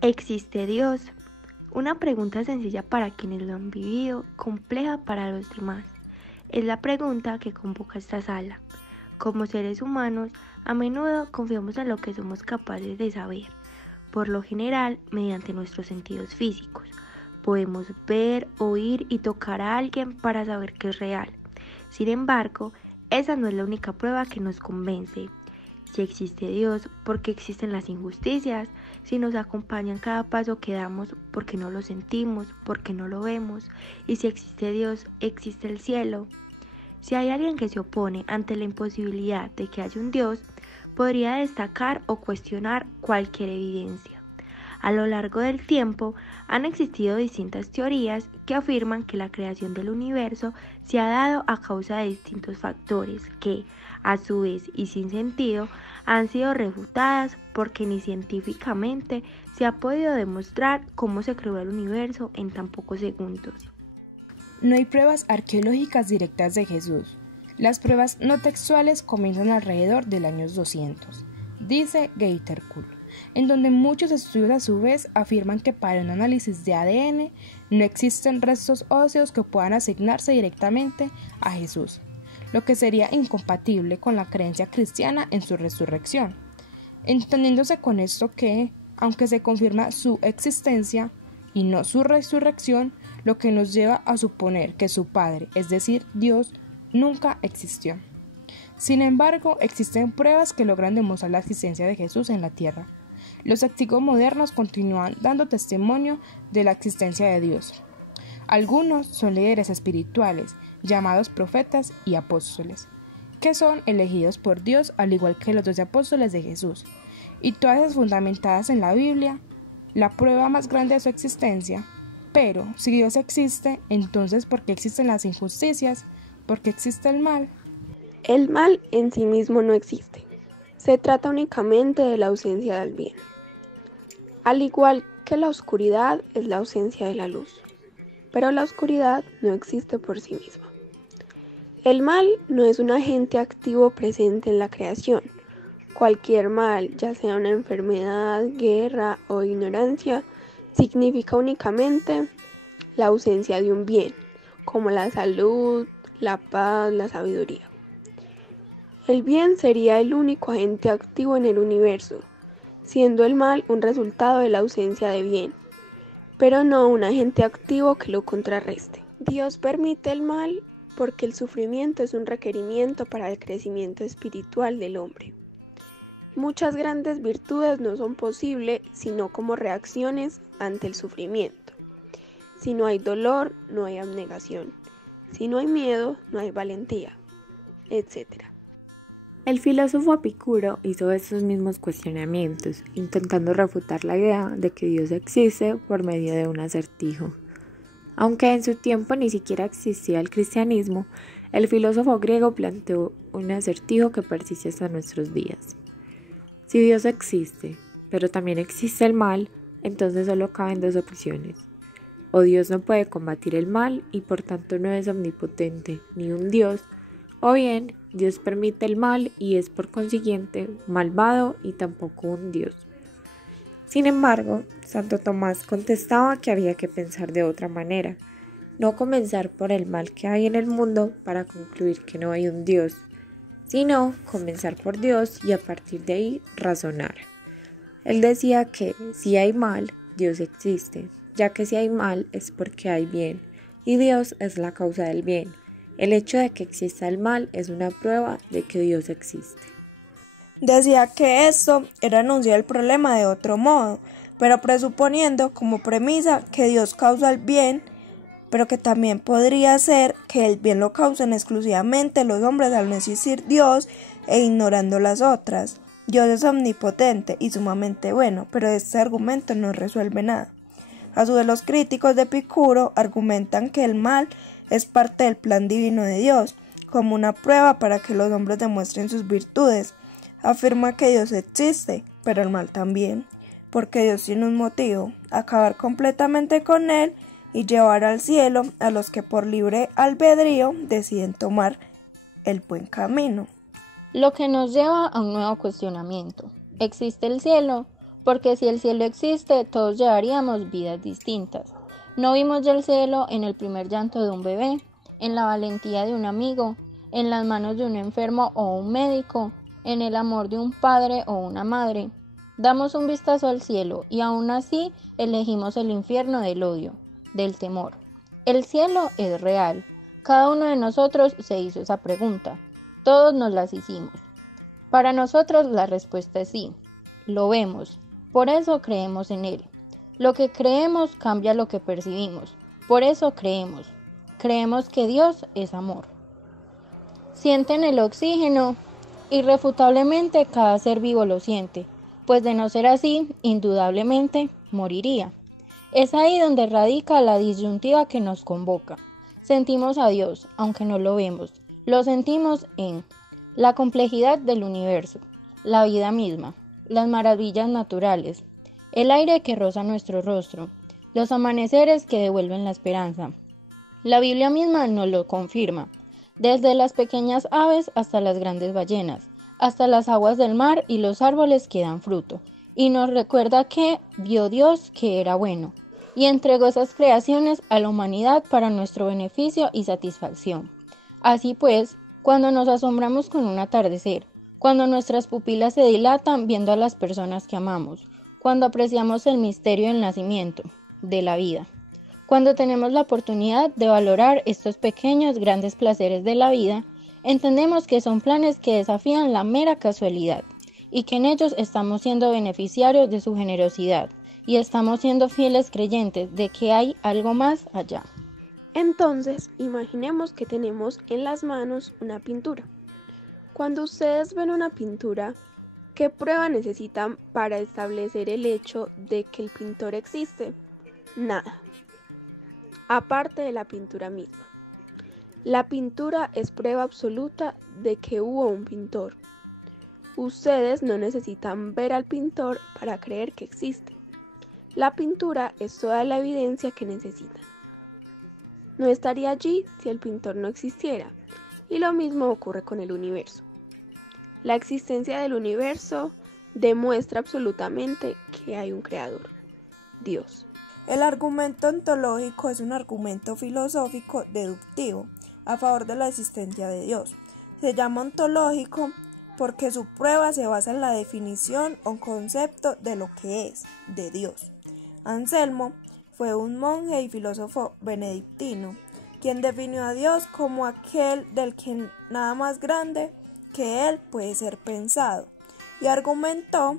¿Existe Dios? Una pregunta sencilla para quienes lo han vivido, compleja para los demás. Es la pregunta que convoca esta sala. Como seres humanos, a menudo confiamos en lo que somos capaces de saber, por lo general mediante nuestros sentidos físicos. Podemos ver, oír y tocar a alguien para saber que es real. Sin embargo, esa no es la única prueba que nos convence. Si existe Dios, ¿por qué existen las injusticias? Si nos acompaña en cada paso que damos, ¿por qué no lo sentimos? ¿Por qué no lo vemos? Y si existe Dios, ¿existe el cielo? Si hay alguien que se opone ante la imposibilidad de que haya un Dios, podría destacar o cuestionar cualquier evidencia. A lo largo del tiempo han existido distintas teorías que afirman que la creación del universo se ha dado a causa de distintos factores que, a su vez y sin sentido, han sido refutadas porque ni científicamente se ha podido demostrar cómo se creó el universo en tan pocos segundos. No hay pruebas arqueológicas directas de Jesús. Las pruebas no textuales comienzan alrededor del año 200, dice Gaitherkull, en donde muchos estudios a su vez afirman que para un análisis de ADN no existen restos óseos que puedan asignarse directamente a Jesús, lo que sería incompatible con la creencia cristiana en su resurrección, entendiéndose con esto que, aunque se confirma su existencia y no su resurrección, lo que nos lleva a suponer que su Padre, es decir, Dios, nunca existió. Sin embargo, existen pruebas que logran demostrar la existencia de Jesús en la tierra. Los testigos modernos continúan dando testimonio de la existencia de Dios. Algunos son líderes espirituales, llamados profetas y apóstoles, que son elegidos por Dios al igual que los 12 apóstoles de Jesús, y todas ellas fundamentadas en la Biblia, la prueba más grande de su existencia. Pero, si Dios existe, entonces ¿por qué existen las injusticias? ¿Por qué existe el mal? El mal en sí mismo no existe. Se trata únicamente de la ausencia del bien. Al igual que la oscuridad es la ausencia de la luz. Pero la oscuridad no existe por sí misma. El mal no es un agente activo presente en la creación. Cualquier mal, ya sea una enfermedad, guerra o ignorancia, significa únicamente la ausencia de un bien, como la salud, la paz, la sabiduría. El bien sería el único agente activo en el universo, siendo el mal un resultado de la ausencia de bien, pero no un agente activo que lo contrarreste. Dios permite el mal porque el sufrimiento es un requerimiento para el crecimiento espiritual del hombre. Muchas grandes virtudes no son posibles sino como reacciones ante el sufrimiento. Si no hay dolor, no hay abnegación. Si no hay miedo, no hay valentía, etc. El filósofo Epicuro hizo estos mismos cuestionamientos, intentando refutar la idea de que Dios existe por medio de un acertijo. Aunque en su tiempo ni siquiera existía el cristianismo, el filósofo griego planteó un acertijo que persiste hasta nuestros días. Si Dios existe, pero también existe el mal, entonces solo caben dos opciones. O Dios no puede combatir el mal y por tanto no es omnipotente ni un Dios, o bien Dios permite el mal y es por consiguiente malvado y tampoco un Dios. Sin embargo, Santo Tomás contestaba que había que pensar de otra manera, no comenzar por el mal que hay en el mundo para concluir que no hay un Dios, sino comenzar por Dios y a partir de ahí razonar. Él decía que si hay mal, Dios existe, ya que si hay mal es porque hay bien, y Dios es la causa del bien. El hecho de que exista el mal es una prueba de que Dios existe. Decía que esto era anunciar el problema de otro modo, pero presuponiendo como premisa que Dios causa el bien, pero que también podría ser que el bien lo causen exclusivamente los hombres al no existir Dios e ignorando las otras. Dios es omnipotente y sumamente bueno, pero este argumento no resuelve nada. A su vez, los críticos de Epicuro argumentan que el mal es parte del plan divino de Dios, como una prueba para que los hombres demuestren sus virtudes. Afirma que Dios existe, pero el mal también, porque Dios tiene un motivo, acabar completamente con él y llevar al cielo a los que por libre albedrío deciden tomar el buen camino. Lo que nos lleva a un nuevo cuestionamiento. ¿Existe el cielo? porque si el cielo existe, todos llevaríamos vidas distintas. No vimos ya el cielo en el primer llanto de un bebé, en la valentía de un amigo, en las manos de un enfermo o un médico, en el amor de un padre o una madre. Damos un vistazo al cielo y aún así elegimos el infierno del odio, del temor. El cielo es real. Cada uno de nosotros se hizo esa pregunta. Todos nos las hicimos. Para nosotros la respuesta es sí. Lo vemos. Por eso creemos en él. Lo que creemos cambia lo que percibimos. Por eso creemos. Creemos que Dios es amor. Sienten el oxígeno. Irrefutablemente cada ser vivo lo siente, pues de no ser así, indudablemente moriría. Es ahí donde radica la disyuntiva que nos convoca. Sentimos a Dios, aunque no lo vemos. Lo sentimos en la complejidad del universo, la vida misma, las maravillas naturales, el aire que roza nuestro rostro, los amaneceres que devuelven la esperanza. La Biblia misma nos lo confirma, desde las pequeñas aves hasta las grandes ballenas, hasta las aguas del mar y los árboles que dan fruto, y nos recuerda que vio Dios que era bueno, y entregó esas creaciones a la humanidad para nuestro beneficio y satisfacción. Así pues, cuando nos asombramos con un atardecer, cuando nuestras pupilas se dilatan viendo a las personas que amamos, cuando apreciamos el misterio del nacimiento, de la vida, cuando tenemos la oportunidad de valorar estos pequeños grandes placeres de la vida, entendemos que son planes que desafían la mera casualidad y que en ellos estamos siendo beneficiarios de su generosidad y estamos siendo fieles creyentes de que hay algo más allá. Entonces, imaginemos que tenemos en las manos una pintura. Cuando ustedes ven una pintura, ¿qué prueba necesitan para establecer el hecho de que el pintor existe? Nada. Aparte de la pintura misma. La pintura es prueba absoluta de que hubo un pintor. Ustedes no necesitan ver al pintor para creer que existe. La pintura es toda la evidencia que necesitan. No estaría allí si el pintor no existiera, y lo mismo ocurre con el universo. La existencia del universo demuestra absolutamente que hay un creador, Dios. El argumento ontológico es un argumento filosófico deductivo a favor de la existencia de Dios. Se llama ontológico porque su prueba se basa en la definición o concepto de lo que es, de Dios. Anselmo fue un monje y filósofo benedictino, quien definió a Dios como aquel del que nada más grande que él puede ser pensado, y argumentó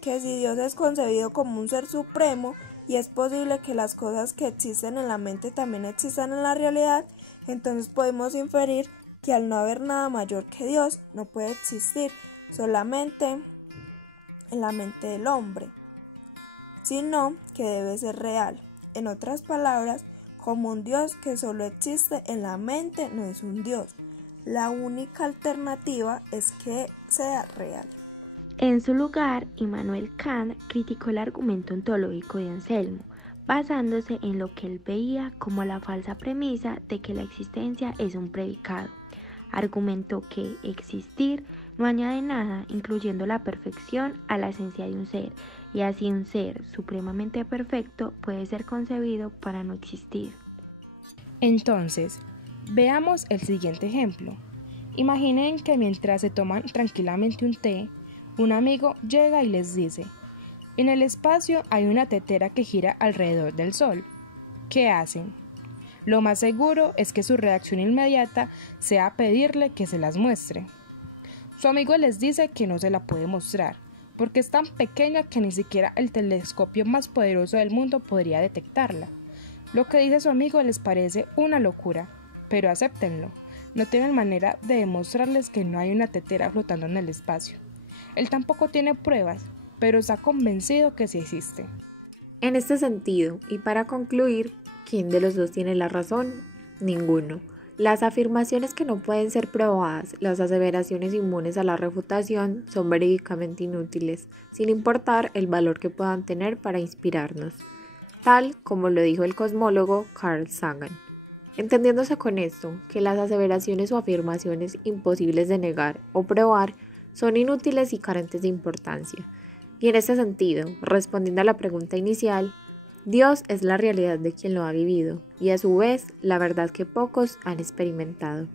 que si Dios es concebido como un ser supremo y es posible que las cosas que existen en la mente también existan en la realidad, entonces podemos inferir que al no haber nada mayor que Dios, no puede existir solamente en la mente del hombre, sino que debe ser real. En otras palabras, como un Dios que solo existe en la mente no es un Dios. La única alternativa es que sea real. En su lugar, Immanuel Kant criticó el argumento ontológico de Anselmo, basándose en lo que él veía como la falsa premisa de que la existencia es un predicado. Argumentó que existir no añade nada, incluyendo la perfección, a la esencia de un ser, y así un ser supremamente perfecto puede ser concebido para no existir. Entonces, veamos el siguiente ejemplo. Imaginen que mientras se toman tranquilamente un té, un amigo llega y les dice: en el espacio hay una tetera que gira alrededor del Sol. ¿Qué hacen? Lo más seguro es que su reacción inmediata sea pedirle que se las muestre. Su amigo les dice que no se la puede mostrar, porque es tan pequeña que ni siquiera el telescopio más poderoso del mundo podría detectarla. Lo que dice su amigo les parece una locura, pero acéptenlo. No tienen manera de demostrarles que no hay una tetera flotando en el espacio. Él tampoco tiene pruebas, pero está convencido que sí existe. En este sentido, y para concluir, ¿quién de los dos tiene la razón? Ninguno. Las afirmaciones que no pueden ser probadas, las aseveraciones inmunes a la refutación, son verídicamente inútiles, sin importar el valor que puedan tener para inspirarnos, tal como lo dijo el cosmólogo Carl Sagan. Entendiéndose con esto, que las aseveraciones o afirmaciones imposibles de negar o probar son inútiles y carentes de importancia. Y en ese sentido, respondiendo a la pregunta inicial, Dios es la realidad de quien lo ha vivido y a su vez la verdad que pocos han experimentado.